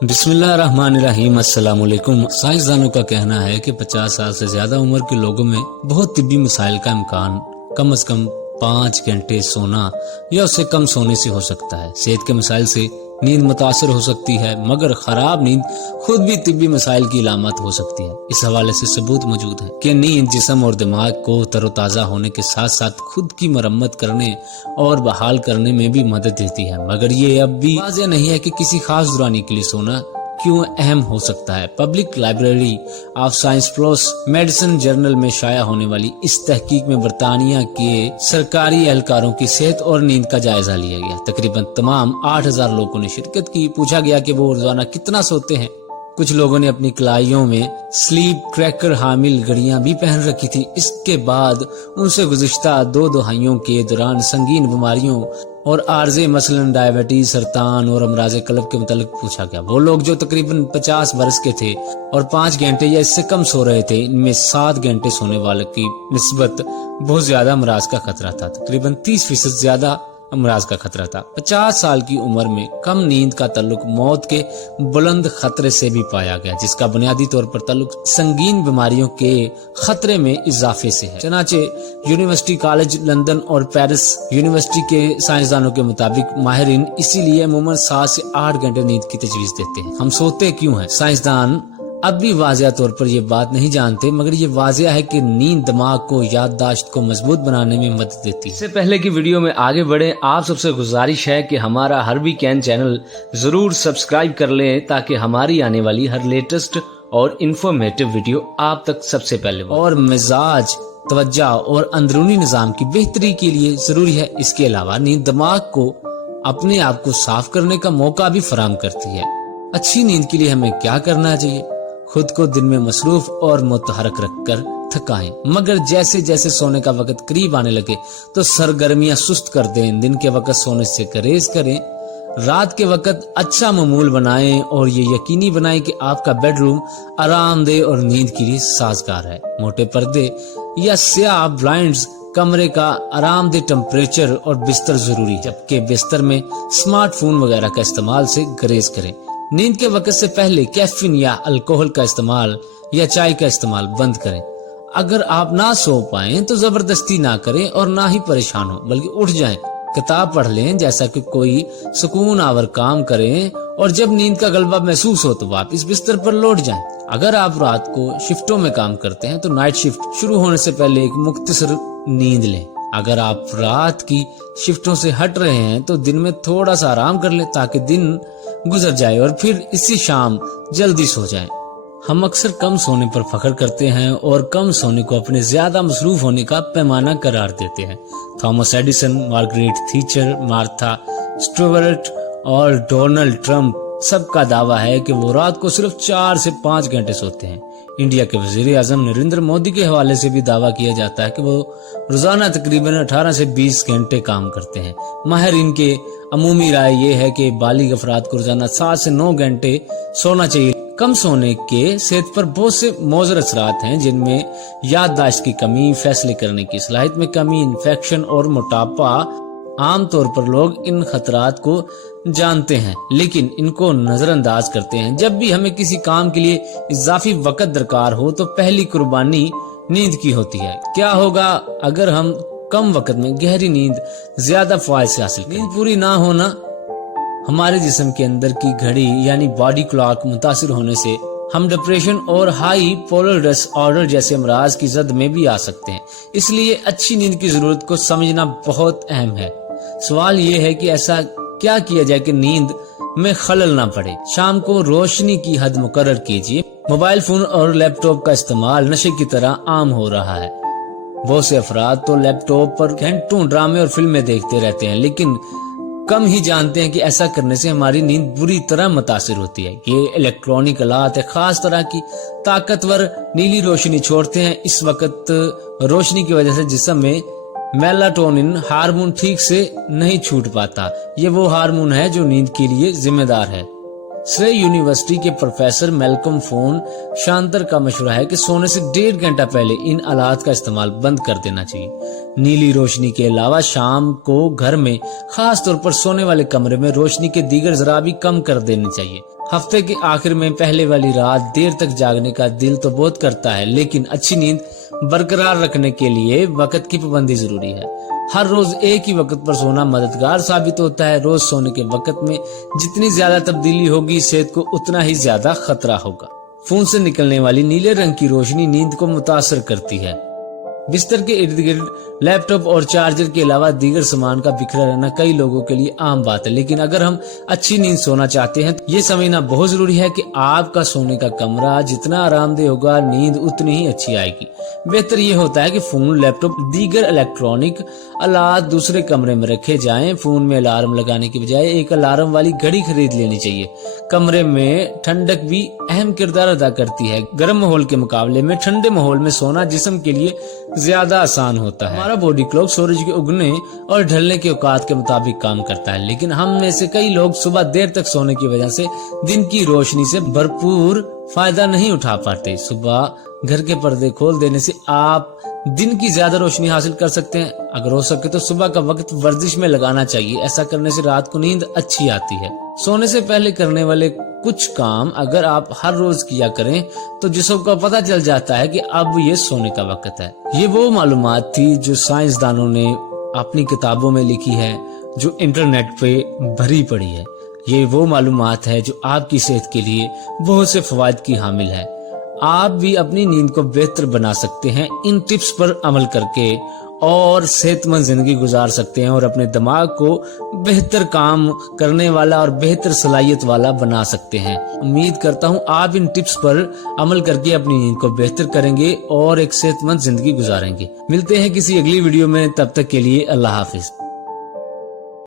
बिस्मिल्लाह रहमान रहीम। अस्सलाम वालेकुम। साइंसदानों का कहना है कि 50 साल से ज्यादा उम्र के लोगों में बहुत तिब्बी मसाइल का इम्कान कम से कम 5 घंटे सोना या उससे कम सोने से हो सकता है। सेहत के मसाइल से नींद मुतासर हो सकती है, मगर खराब नींद खुद भी तिब्बी मसाइल की अलामत हो सकती है। इस हवाले से सबूत मौजूद है कि नींद जिस्म और दिमाग को तरोताज़ा होने के साथ साथ खुद की मरम्मत करने और बहाल करने में भी मदद देती है। मगर ये अब भी वाज़ेह नहीं है कि किसी खास दुरानी के लिए सोना क्यों अहम हो सकता है। Public library of science plus medicine journal में शाया होने वाली इस तहकीक में बरतानिया के सरकारी एहलकारों की सेहत और नींद का जायजा लिया गया। तकरीबन तमाम 8000 लोगों ने शिरकत की। पूछा गया कि वो रोजाना कितना सोते हैं। कुछ लोगों ने अपनी कलाइयों में स्लीप ट्रैकर हामिल घड़ियां भी पहन रखी थी। इसके बाद उनसे गुज़िश्ता 2 दहाइयों के दौरान संगीन बीमारियों और आर्जे मसलन डायबिटीज, सरतान और अमराज़े कल्ब के मुतालिक पूछा गया। वो लोग जो तकरीबन 50 बरस के थे और 5 घंटे या इससे कम सो रहे थे, इनमें 7 घंटे सोने वाले की निस्बत बहुत ज्यादा अमराज का खतरा था। तकरीबन 30% ज्यादा अमराज का खतरा था। 50 साल की उम्र में कम नींद का ताल्लुक मौत के बुलंद खतरे से भी पाया गया, जिसका बुनियादी तौर पर ताल्लुक संगीन बीमारियों के खतरे में इजाफे से है। चनाचे यूनिवर्सिटी कॉलेज लंदन और पेरिस यूनिवर्सिटी के साइंसदानों के मुताबिक माहिरीन इसीलिए अमूमन 7 से 8 घंटे नींद की तजवीज देते हैं। हम सोते क्यों हैं? साइंसदान अब भी वाज़ेह तौर पर यह बात नहीं जानते, मगर ये वाज़ेह है कि नींद दिमाग को याददाश्त को मजबूत बनाने में मदद देती है। इससे पहले की वीडियो में आगे बढ़े, आप सबसे गुजारिश है कि हमारा हर वीकेंड चैनल जरूर सब्सक्राइब कर लें ताकि हमारी आने वाली हर लेटेस्ट और इंफॉर्मेटिव वीडियो आप तक सबसे पहले और मिजाज, तवज्जो और अंदरूनी निजाम की बेहतरी के लिए जरूरी है। इसके अलावा नींद दिमाग को अपने आप को साफ करने का मौका भी फराहम करती है। अच्छी नींद के लिए हमें क्या करना चाहिए? खुद को दिन में मसरूफ और मुतहरक रखकर थकाएं, मगर जैसे जैसे सोने का वक्त करीब आने लगे तो सरगर्मियां सुस्त कर दें। दिन के वक्त सोने से परहेज करें, रात के वक्त अच्छा मामूल बनाएं और ये यकीनी बनाएं कि आपका बेडरूम आरामदेह और नींद के लिए साजगार है। मोटे पर्दे या स्याह ब्लाइंड्स, कमरे का आरामदेह टेम्परेचर और बिस्तर जरूरी है, जबकि बिस्तर में स्मार्टफोन वगैरह का इस्तेमाल से गुरेज करें। नींद के वक्त से पहले कैफीन या अल्कोहल का इस्तेमाल या चाय का इस्तेमाल बंद करें। अगर आप ना सो पाएं तो जबरदस्ती ना करें और ना ही परेशान हो, बल्कि उठ जाएं, किताब पढ़ लें जैसा कि कोई सुकून आवर काम करें, और जब नींद का गलबा महसूस हो तो वापस बिस्तर पर लौट जाएं। अगर आप रात को शिफ्टों में काम करते हैं तो नाइट शिफ्ट शुरू होने से पहले एक मुख्तसर नींद लें। अगर आप रात की शिफ्टों से हट रहे हैं तो दिन में थोड़ा सा आराम कर लें ताकि दिन गुजर जाए और फिर इसी शाम जल्दी सो जाएं। हम अक्सर कम सोने पर फख्र करते हैं और कम सोने को अपने ज्यादा मसरूफ होने का पैमाना करार देते हैं। Thomas Edison, Margaret Thatcher, Martha Stewart और डोनाल्ड ट्रंप सबका दावा है कि वो रात को सिर्फ 4 से 5 घंटे सोते हैं। इंडिया के वजीर आजम नरेंद्र मोदी के हवाले से भी दावा किया जाता है कि वो रोजाना तकरीबन 18 से 20 घंटे काम करते हैं। माहिरीन के अमूमी राय ये है कि बालिग अफराद को रोजाना 7 से 9 घंटे सोना चाहिए। कम सोने के सेहत पर बहुत से मौजर असरात हैं, जिनमें याददाश्त की कमी, फैसले करने की सलाहियत में कमी, इन्फेक्शन और मोटापा। आमतौर पर लोग इन खतरात को जानते हैं लेकिन इनको नजरअंदाज करते हैं। जब भी हमें किसी काम के लिए इजाफी वक्त दरकार हो तो पहली कुर्बानी नींद की होती है। क्या होगा अगर हम कम वक्त में गहरी नींद ज्यादा फायदे से हासिल करें? नींद पूरी ना होना हमारे जिस्म के अंदर की घड़ी यानी बॉडी क्लॉक मुतासिर होने से हम डिप्रेशन और हाई पोलर डिसऑर्डर जैसे अमराज की जद में भी आ सकते हैं। इसलिए अच्छी नींद की जरूरत को समझना बहुत अहम है। सवाल ये है कि ऐसा क्या किया जाए कि नींद में खलल ना पड़े। शाम को रोशनी की हद मुकर्रर कीजिए। मोबाइल फोन और लैपटॉप का इस्तेमाल नशे की तरह आम हो रहा है। बहुत से अफराद तो लैपटॉप पर घंटों ड्रामे और फिल्में देखते रहते हैं, लेकिन कम ही जानते हैं कि ऐसा करने से हमारी नींद बुरी तरह मुतासिर होती है। ये इलेक्ट्रॉनिक आलात है, खास तरह की ताकतवर नीली रोशनी छोड़ते हैं। इस वक्त रोशनी की वजह से जिस्म में मेलाटोनिन हार्मोन ठीक से नहीं छूट पाता। ये वो हार्मोन है जो नींद के लिए जिम्मेदार है। श्रेय यूनिवर्सिटी के प्रोफेसर मेलकम फोन शांतर का मशवरा है कि सोने से 1.5 घंटा पहले इन आलात का इस्तेमाल बंद कर देना चाहिए। नीली रोशनी के अलावा शाम को घर में खास तौर पर सोने वाले कमरे में रोशनी के दीगर जरा भी कम कर देनी चाहिए। हफ्ते के आखिर में पहले वाली रात देर तक जागने का दिल तो बहुत करता है, लेकिन अच्छी नींद बरकरार रखने के लिए वक्त की पाबंदी जरूरी है। हर रोज एक ही वक्त पर सोना मददगार साबित होता है। रोज सोने के वक्त में जितनी ज्यादा तब्दीली होगी, सेहत को उतना ही ज्यादा खतरा होगा। फोन से निकलने वाली नीले रंग की रोशनी नींद को मुतासर करती है। बिस्तर के इर्द गिर्द लैपटॉप और चार्जर के अलावा दीगर सामान का बिखरा रहना कई लोगों के लिए आम बात है, लेकिन अगर हम अच्छी नींद सोना चाहते हैं तो ये समझना बहुत जरूरी है कि आपका सोने का कमरा जितना आरामदेह होगा, नींद उतनी ही अच्छी आएगी। बेहतर ये होता है कि फोन, लैपटॉप, दीगर इलेक्ट्रॉनिक आलात दूसरे कमरे में रखे जाएं। फोन में अलार्म लगाने की बजाय एक अलार्म वाली घड़ी खरीद लेनी चाहिए। कमरे में ठंडक भी अहम किरदार अदा करती है। गर्म माहौल के मुकाबले में ठंडे माहौल में सोना जिस्म के लिए ज्यादा आसान होता है। हमारा बॉडी क्लॉक सूरज के उगने और ढलने के औकात के मुताबिक काम करता है, लेकिन हम में से कई लोग सुबह देर तक सोने की वजह से दिन की रोशनी से भरपूर फायदा नहीं उठा पाते। सुबह घर के पर्दे खोल देने से आप दिन की ज्यादा रोशनी हासिल कर सकते हैं। अगर हो सके तो सुबह का वक्त वर्जिश में लगाना चाहिए। ऐसा करने से रात को नींद अच्छी आती है। सोने से पहले करने वाले कुछ काम अगर आप हर रोज किया करें तो जिस्म को पता चल जाता है कि अब ये सोने का वक्त है। ये वो मालूमात थी जो साइंसदानों ने अपनी किताबों में लिखी है, जो इंटरनेट पे भरी पड़ी है। ये वो मालूमात है जो आपकी सेहत के लिए बहुत से फवायद की हामिल है। आप भी अपनी नींद को बेहतर बना सकते हैं इन टिप्स पर अमल करके, और सेहतमंद जिंदगी गुजार सकते हैं और अपने दिमाग को बेहतर काम करने वाला और बेहतर सलाहियत वाला बना सकते हैं। उम्मीद करता हूँ आप इन टिप्स पर अमल करके अपनी नींद को बेहतर करेंगे और एक सेहतमंद जिंदगी गुजारेंगे। मिलते हैं किसी अगली वीडियो में, तब तक के लिए अल्लाह हाफिज।